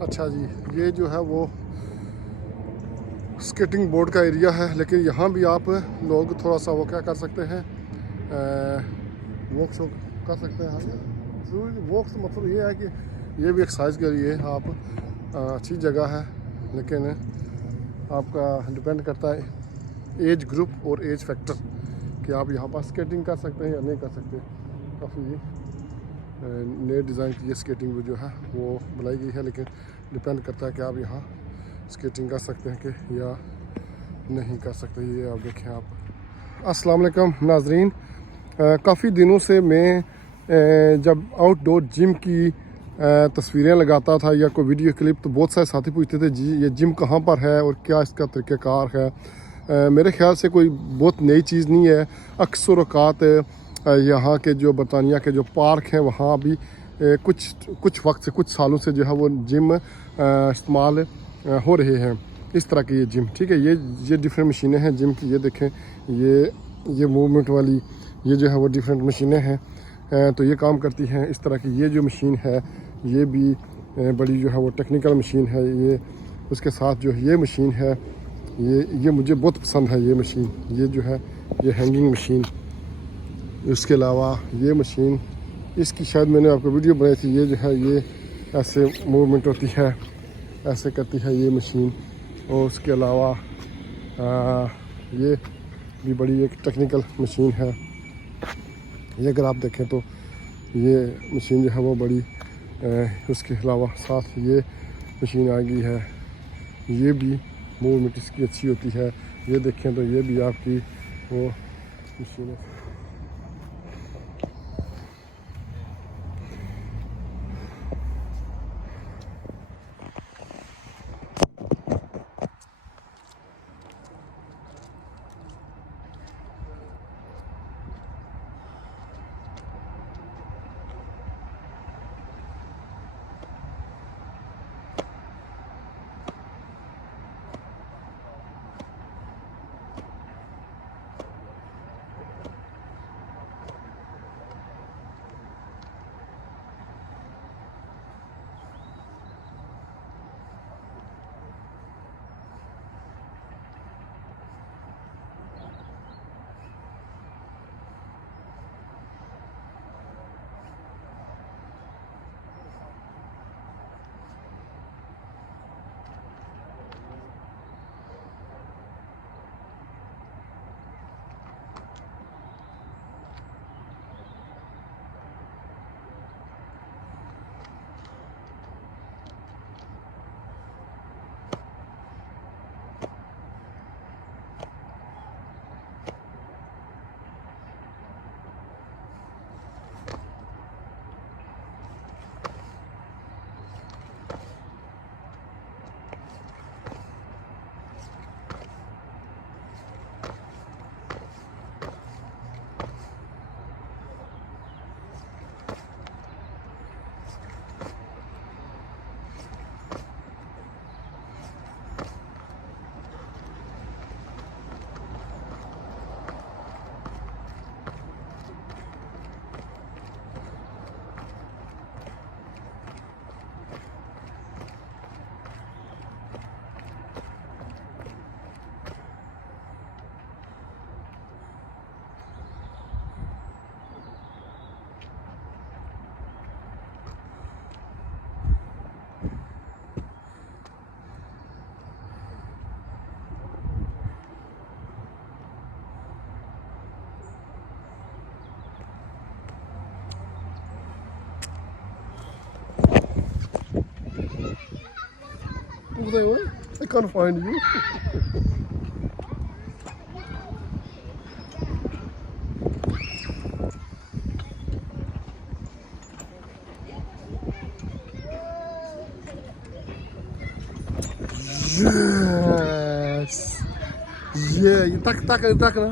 अच्छा जी, ये जो है वो स्केटिंग बोर्ड का एरिया है, लेकिन यहाँ भी आप लोग थोड़ा सा वो क्या कर सकते हैं, वॉक शॉक कर सकते हैं। हाँ, वॉक से मतलब ये है कि ये भी एक्सरसाइज के लिए आप अच्छी जगह है, लेकिन आपका डिपेंड करता है एज ग्रुप और एज फैक्टर कि आप यहाँ पर स्केटिंग कर सकते हैं या नहीं कर सकते। काफ़ी नए डिज़ाइन की ये स्केटिंग भी जो है वो बनाई गई है, लेकिन डिपेंड करता है कि आप यहाँ स्केटिंग कर सकते हैं कि या नहीं कर सकते। ये आप देखें आप। अस्सलाम वालेकुम नाजरीन, काफ़ी दिनों से मैं जब आउटडोर जिम की तस्वीरें लगाता था या कोई वीडियो क्लिप, तो बहुत सारे साथी पूछते थे जी ये जिम कहाँ पर है और क्या इसका तरीक़ाकार है। मेरे ख्याल से कोई बहुत नई चीज़ नहीं है। अक्सर औक़ात यहाँ के जो बरतानिया के जो पार्क हैं वहाँ भी कुछ वक्त से, कुछ सालों से जो है वो जिम इस्तेमाल हो रहे हैं। इस तरह की ये जिम, ठीक है, ये डिफरेंट मशीनें हैं जिम की। ये देखें, ये मूवमेंट वाली ये जो है वो डिफरेंट मशीनें हैं, तो ये काम करती हैं इस तरह की। ये जो मशीन है ये भी बड़ी जो है वो टेक्निकल मशीन है। ये उसके साथ जो ये मशीन है ये मुझे बहुत पसंद है। ये मशीन ये जो है ये हैंगिंग मशीन। इसके अलावा ये मशीन, इसकी शायद मैंने आपको वीडियो बनाई थी। ये जो है ये ऐसे मूवमेंट होती है, ऐसे करती है ये मशीन। और उसके अलावा ये भी बड़ी एक टेक्निकल मशीन है। ये अगर आप देखें तो ये मशीन जो है वो बड़ी उसके अलावा साथ ये मशीन आ गई है। ये भी मूवमेंट इसकी अच्छी होती है। ये देखें तो ये भी आपकी वो मशीन है। I can't find you. Yes. Yeah, you tak na.